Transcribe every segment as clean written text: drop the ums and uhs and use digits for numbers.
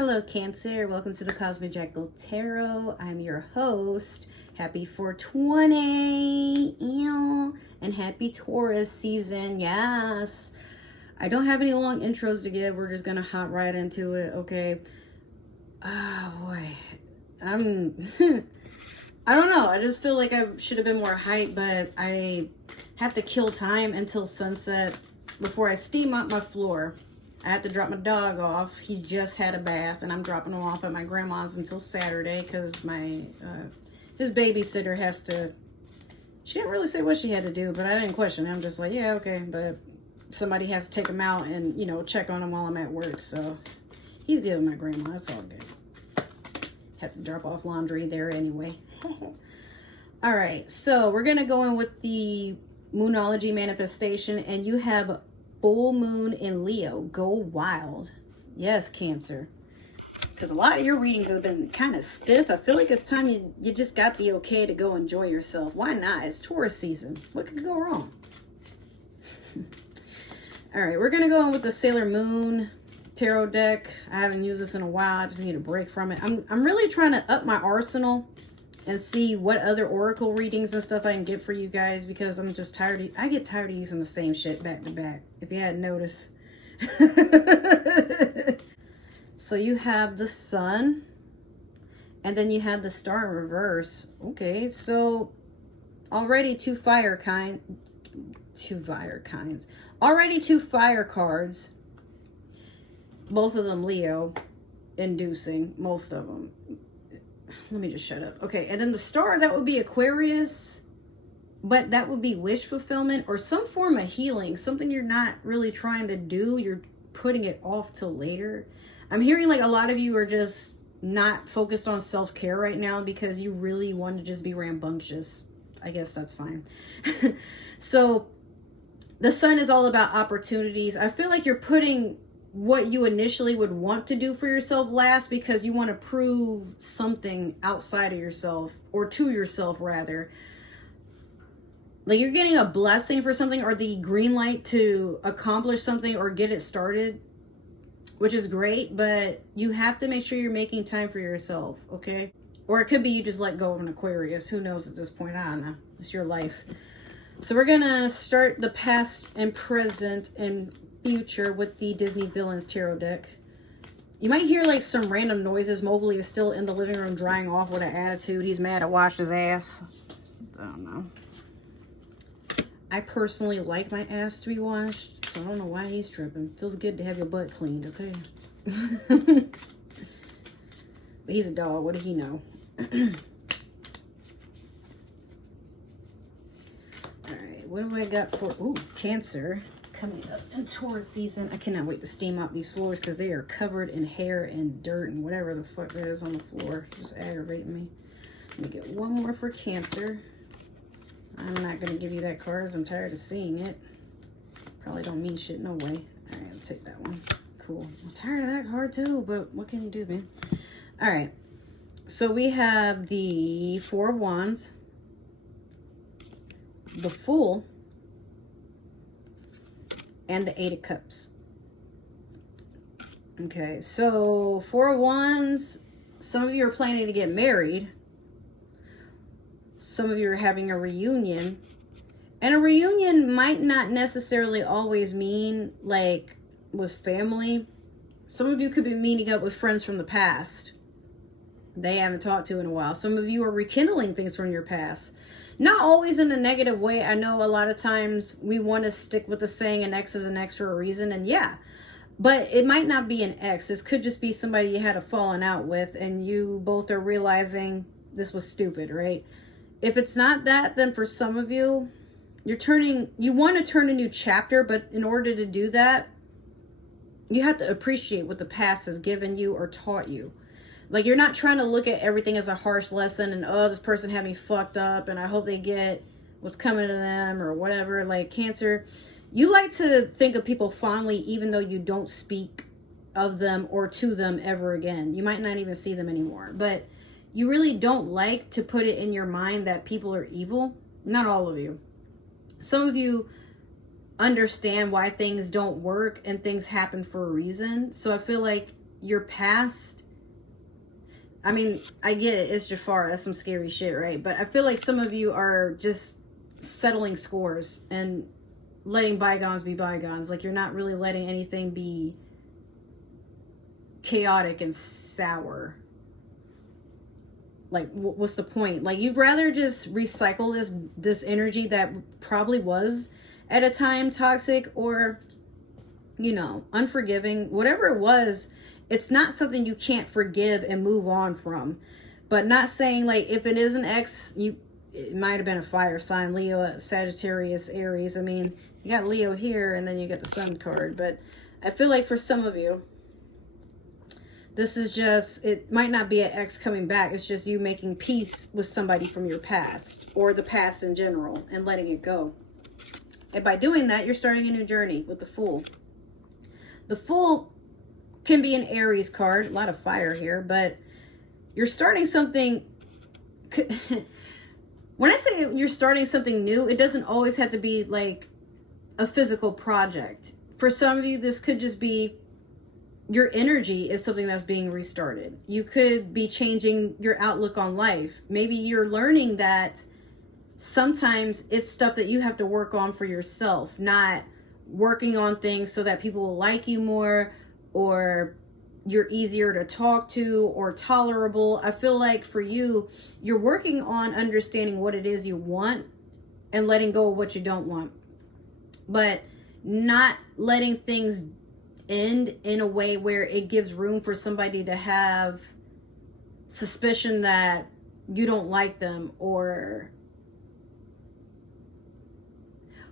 Hello, Cancer. Welcome to the Cosmic Jackal Tarot. I'm your host. Happy 420. Ew. And happy Taurus season. Yes. I don't have any long intros to give. We're just going to hop right into it. Okay. Oh, boy. I don't know. I just feel like I should have been more hyped, but I have to kill time until sunset before I steam up my floor. I have to drop my dog off. He just had a bath, and I'm dropping him off at my grandma's until Saturday because my his babysitter has to. She didn't really say what she had to do, but I didn't question it. I'm just like, yeah, okay, but somebody has to take him out and check on him while I'm at work. So he's dealing with my grandma. It's all good. Have to drop off laundry there anyway. All right, so we're gonna go in with the Moonology manifestation, and you have full moon in Leo. Go wild. Yes, Cancer. Because a lot of your readings have been kind of stiff. I feel like it's time you just got the okay to go enjoy yourself. Why not? It's Taurus season. What could go wrong? All right, we're going to go in with the Sailor Moon tarot deck. I haven't used this in a while. I just need a break from it. I'm really trying to up my arsenal and see what other oracle readings and stuff I can get for you guys, because I'm just tired. I get tired of using the same shit back to back, if you hadn't noticed. So you have the sun, and then you have the star in reverse. Okay, so already two fire kinds. Already two fire cards. Both of them Leo inducing, most of them. Let me just shut up. Okay, and then the star, that would be Aquarius, but that would be wish fulfillment or some form of healing, something you're not really trying to do. You're putting it off till later. I'm hearing like a lot of you are just not focused on self-care right now because you really want to just be rambunctious. I guess that's fine. So the sun is all about opportunities. I feel like you're putting what you initially would want to do for yourself last because you want to prove something outside of yourself, or to yourself rather. Like you're getting a blessing for something, or the green light to accomplish something or get it started, which is great, but you have to make sure you're making time for yourself, okay? Or it could be you just let go of an Aquarius. Who knows at this point? I don't know. It's your life. So we're gonna start the past and present and future with the Disney Villains tarot deck. You might hear like some random noises. Mowgli is still in the living room drying off with an attitude. He's mad I washed his ass. I don't know. I personally like my ass to be washed, so I don't know why he's tripping. Feels good to have your butt cleaned, okay? But he's a dog. What did he know? Alright, what do I got for... Ooh, Cancer. Coming up in Taurus season. I cannot wait to steam out these floors because they are covered in hair and dirt and whatever the fuck that is on the floor. Just aggravating me. Let me get one more for Cancer. I'm not going to give you that card as I'm tired of seeing it. Probably don't mean shit, no way. Alright, I'll take that one. Cool. I'm tired of that card too, but what can you do, man? Alright. So we have the Four of Wands, the Fool, and the Eight of Cups. Okay, so Four of Wands, some of you are planning to get married. Some of you are having a reunion. And a reunion might not necessarily always mean like with family. Some of you could be meeting up with friends from the past they haven't talked to in a while. Some of you are rekindling things from your past. Not always in a negative way. I know a lot of times we want to stick with the saying an ex is an ex for a reason. And yeah, but it might not be an ex. This could just be somebody you had a falling out with and you both are realizing this was stupid, right? If it's not that, then for some of you, you want to turn a new chapter, but in order to do that, you have to appreciate what the past has given you or taught you. Like, you're not trying to look at everything as a harsh lesson and, oh, this person had me fucked up and I hope they get what's coming to them or whatever. Like, Cancer, you like to think of people fondly even though you don't speak of them or to them ever again. You might not even see them anymore. But you really don't like to put it in your mind that people are evil. Not all of you. Some of you understand why things don't work and things happen for a reason. So I feel like your past, I mean, I get it, it's Jafar, that's some scary shit, right? But I feel like some of you are just settling scores and letting bygones be bygones. Like, you're not really letting anything be chaotic and sour. Like, what's the point? Like, you'd rather just recycle this energy that probably was at a time toxic or, you know, unforgiving. Whatever it was, it's not something you can't forgive and move on from. But not saying, like, if it is an ex, it might have been a fire sign, Leo, Sagittarius, Aries. I mean, you got Leo here and then you got the Sun card. But I feel like for some of you, this is just, it might not be an ex coming back. It's just you making peace with somebody from your past or the past in general and letting it go. And by doing that, you're starting a new journey with the Fool. The Fool can be an Aries card, a lot of fire here, but you're starting something. When I say you're starting something new, it doesn't always have to be like a physical project. For some of you, this could just be your energy is something that's being restarted. You could be changing your outlook on life. Maybe you're learning that sometimes it's stuff that you have to work on for yourself, not working on things so that people will like you more or you're easier to talk to or tolerable. I feel like for you, you're working on understanding what it is you want and letting go of what you don't want, but not letting things end in a way where it gives room for somebody to have suspicion that you don't like them or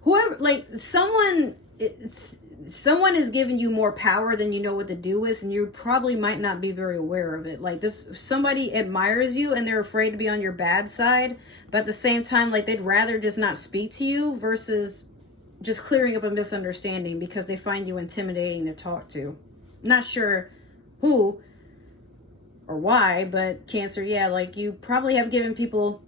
whoever, like someone is giving you more power than you know what to do with, and you probably might not be very aware of it. Like this, somebody admires you and they're afraid to be on your bad side, but at the same time, like they'd rather just not speak to you versus just clearing up a misunderstanding because they find you intimidating to talk to. Not sure who or why, but Cancer, yeah, like you probably have given people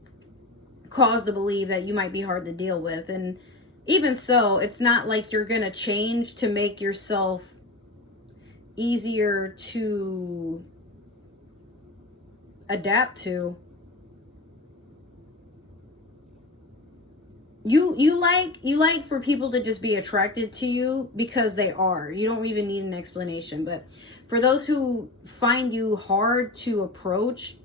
cause to believe that you might be hard to deal with. And even so, it's not like you're going to change to make yourself easier to adapt to. You like for people to just be attracted to you because they are. You don't even need an explanation. But for those who find you hard to approach,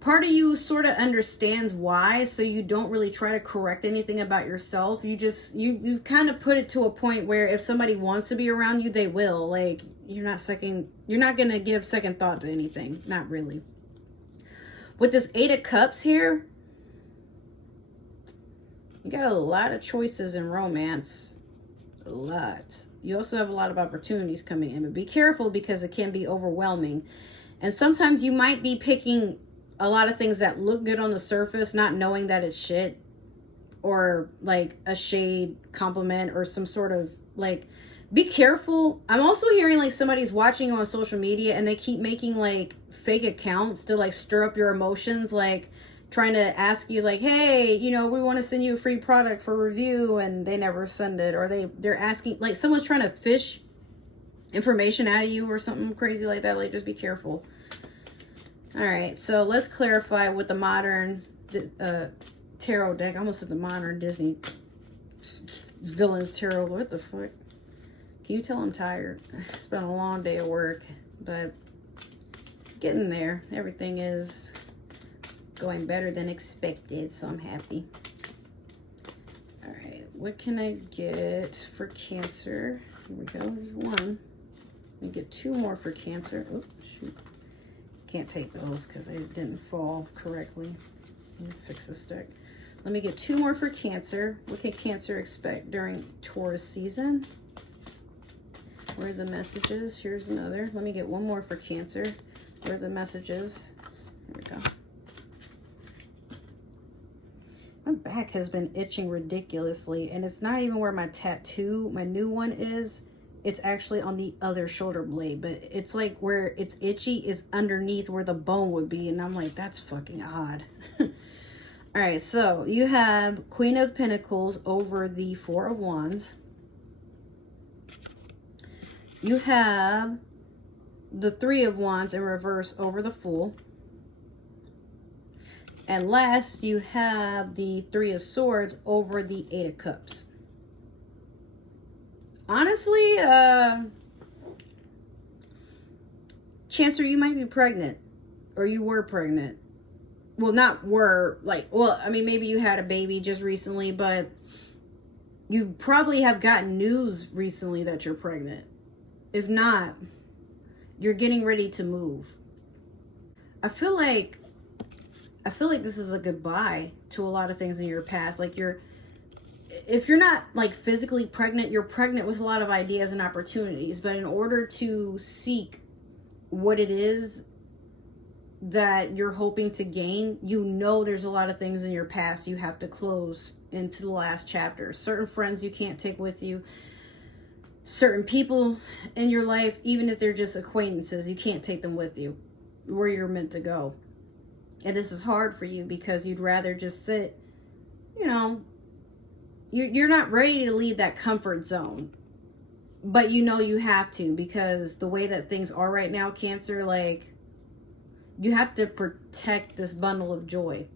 part of you sort of understands why, so you don't really try to correct anything about yourself. You just, you've kind of put it to a point where if somebody wants to be around you, they will. Like, you're not going to give second thought to anything. Not really. With this 8 of Cups here, you got a lot of choices in romance. A lot. You also have a lot of opportunities coming in, but be careful because it can be overwhelming. And sometimes you might be picking a lot of things that look good on the surface, not knowing that it's shit or like a shade compliment or some sort of like, be careful. I'm also hearing like somebody's watching you on social media and they keep making like fake accounts to like stir up your emotions, like trying to ask you like, hey, you know, we want to send you a free product for review, and they never send it, or they're asking, like someone's trying to fish information out of you or something crazy like that. Like, just be careful. All right, so let's clarify with the modern tarot deck. I almost said the modern Disney villains tarot. What the fuck? Can you tell I'm tired? It's been a long day of work, but getting there. Everything is going better than expected, so I'm happy. All right, what can I get for Cancer? Here we go. There's one. Let me get 2 more for Cancer. Oh, shoot. Can't take those because they didn't fall correctly. Let me fix this deck. Let me get 2 more for Cancer. What can Cancer expect during Taurus season? Where are the messages? Here's another. Let me get 1 more for Cancer. Where are the messages? Here we go. My back has been itching ridiculously, and it's not even where my tattoo, my new one is. It's actually on the other shoulder blade, but it's like where it's itchy is underneath where the bone would be, and I'm like, that's fucking odd. All right, so you have Queen of Pentacles over the 4 of Wands. You have the Three of Wands in reverse over the Fool. And last, you have the Three of Swords over the Eight of Cups. Honestly, Cancer, you might be pregnant. Or you were pregnant. Well, not were, like, well, I mean, maybe you had a baby just recently, but you probably have gotten news recently that you're pregnant. If not, you're getting ready to move. I feel like this is a goodbye to a lot of things in your past. Like, if you're not like physically pregnant, you're pregnant with a lot of ideas and opportunities. But in order to seek what it is that you're hoping to gain, you know there's a lot of things in your past you have to close into the last chapter. Certain friends you can't take with you. Certain people in your life, even if they're just acquaintances, you can't take them with you where you're meant to go. And this is hard for you because you'd rather just sit, you know, you're not ready to leave that comfort zone. But you know you have to, because the way that things are right now, Cancer, like, you have to protect this bundle of joy.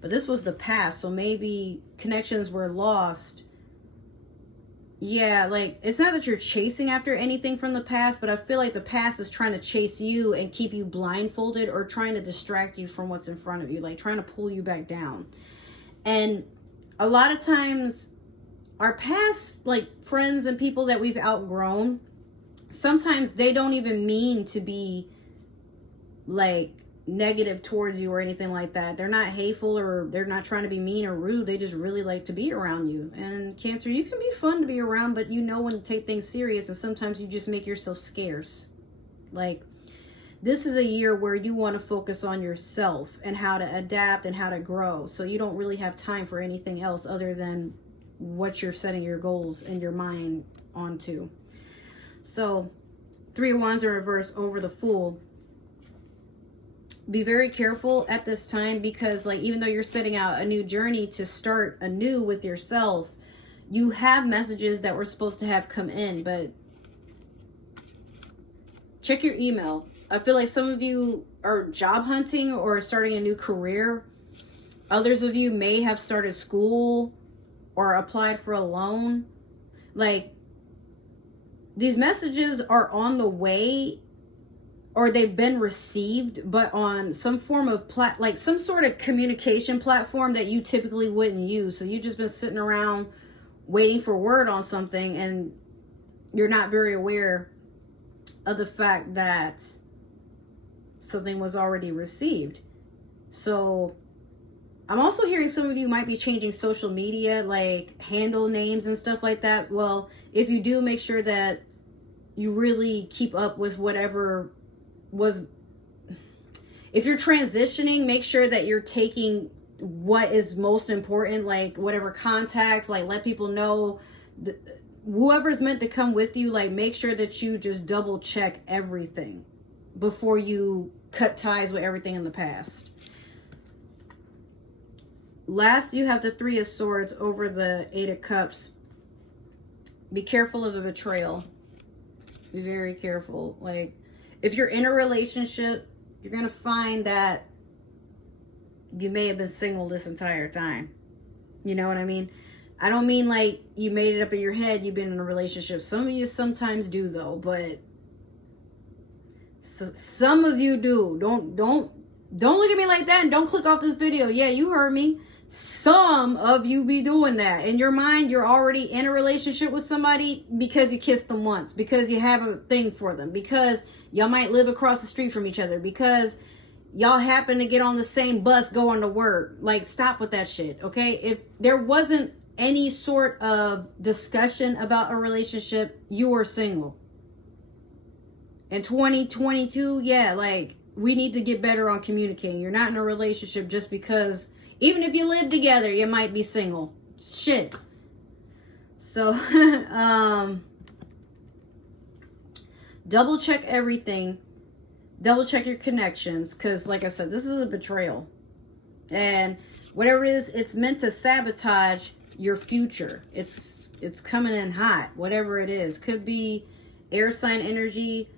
But this was the past, so maybe connections were lost. Yeah, like, it's not that you're chasing after anything from the past, but I feel like the past is trying to chase you and keep you blindfolded, or trying to distract you from what's in front of you, like trying to pull you back down. And a lot of times, our past, like, friends and people that we've outgrown, sometimes they don't even mean to be, like, negative towards you or anything like that. They're not hateful, or they're not trying to be mean or rude. They just really like to be around you. And Cancer, you can be fun to be around, but you know when to take things serious, and sometimes you just make yourself scarce. Like, this is a year where you want to focus on yourself and how to adapt and how to grow. So you don't really have time for anything else other than what you're setting your goals in your mind onto. So, Three of Wands in reverse over the Fool. Be very careful at this time, because, like, even though you're setting out a new journey to start anew with yourself, you have messages that were supposed to have come in, but check your email. I feel like some of you are job hunting or starting a new career. Others of you may have started school or applied for a loan. Like, these messages are on the way, or they've been received, but on some form of like some sort of communication platform that you typically wouldn't use. So you've just been sitting around waiting for word on something, and you're not very aware of the fact that something was already received. So I'm also hearing some of you might be changing social media, like handle names and stuff like that. Well, if you do, make sure that you really keep up with whatever was. If you're transitioning, make sure that you're taking what is most important, like whatever contacts, like let people know, whoever's meant to come with you, like make sure that you just double check everything before you cut ties with everything in the past. Last, you have the Three of Swords over the Eight of Cups. Be careful of a betrayal. Be very careful. Like, if you're in a relationship, you're going to find that you may have been single this entire time. You know what I mean? I don't mean like you made it up in your head you've been in a relationship. Some of you sometimes do, though, but some of you do. Don't look at me like that, and don't click off this video. Yeah, you heard me. Some of you be doing that. In your mind, you're already in a relationship with somebody because you kissed them once, because you have a thing for them, because y'all might live across the street from each other, because y'all happen to get on the same bus going to work. Like, stop with that shit, okay? If there wasn't any sort of discussion about a relationship, you were single. In 2022, yeah, like, we need to get better on communicating. You're not in a relationship just because, even if you live together, you might be single. Shit. So, double check everything. Double check your connections. Because, like I said, this is a betrayal. And whatever it is, it's meant to sabotage your future. It's coming in hot. Whatever it is. Could be air sign energy.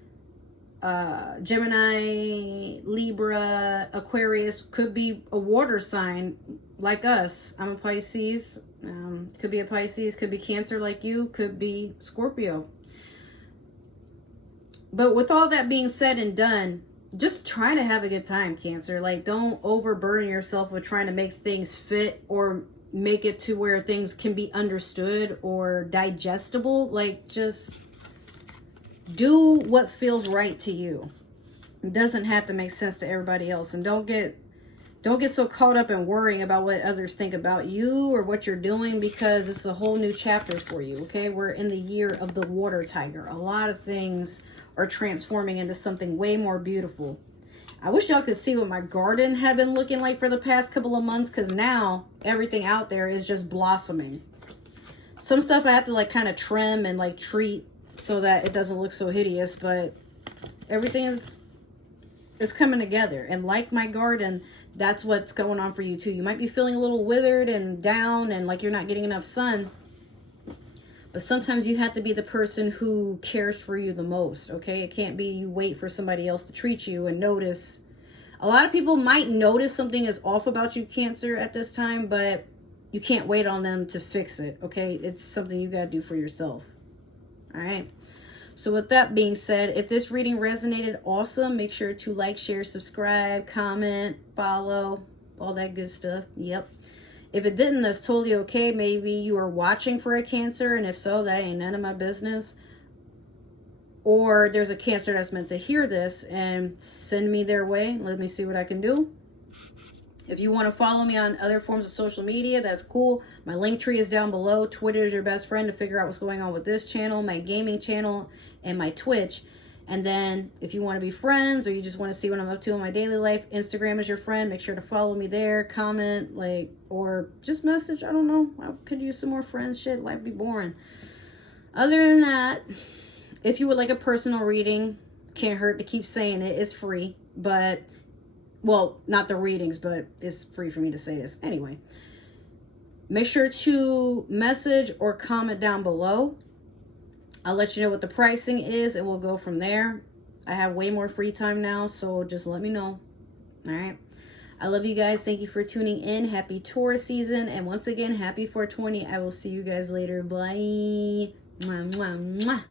Gemini, Libra, Aquarius, could be a water sign like us. I'm a Pisces. Could be a Pisces, could be Cancer like you, could be Scorpio. But with all that being said and done, just try to have a good time, Cancer. Like, don't overburden yourself with trying to make things fit or make it to where things can be understood or digestible. Like, just do what feels right to you. It doesn't have to make sense to everybody else. And don't get so caught up in worrying about what others think about you or what you're doing, because it's a whole new chapter for you, okay? We're in the year of the water tiger. A lot of things are transforming into something way more beautiful. I wish y'all could see what my garden had been looking like for the past couple of months, because now everything out there is just blossoming. Some stuff I have to like kind of trim and like treat so that it doesn't look so hideous, but everything is coming together. And like my garden, that's what's going on for you too. You might be feeling a little withered and down and like you're not getting enough sun. But sometimes you have to be the person who cares for you the most, okay? It can't be you wait for somebody else to treat you and notice. A lot of people might notice something is off about you, Cancer, at this time, but you can't wait on them to fix it, okay? It's something you got to do for yourself, all right? So with that being said, if this reading resonated, awesome. Make sure to like, share, subscribe, comment, follow, all that good stuff. Yep. If it didn't, that's totally okay. Maybe you are watching for a Cancer, and if so, that ain't none of my business. Or there's a Cancer that's meant to hear this, and send me their way. Let me see what I can do. If you want to follow me on other forms of social media, that's cool. My link tree is down below. Twitter is your best friend to figure out what's going on with this channel, my gaming channel, and my Twitch. And then if you want to be friends or you just want to see what I'm up to in my daily life, Instagram is your friend. Make sure to follow me there, comment, like, or just message. I don't know. I could use some more friends. Shit, life be boring. Other than that, if you would like a personal reading, can't hurt to keep saying it. It's free, but, well, not the readings, but it's free for me to say this. Anyway, make sure to message or comment down below. I'll let you know what the pricing is, and we'll go from there. I have way more free time now, so just let me know. All right. I love you guys. Thank you for tuning in. Happy Taurus season. And once again, happy 420. I will see you guys later. Bye. Mwah, mwah, mwah.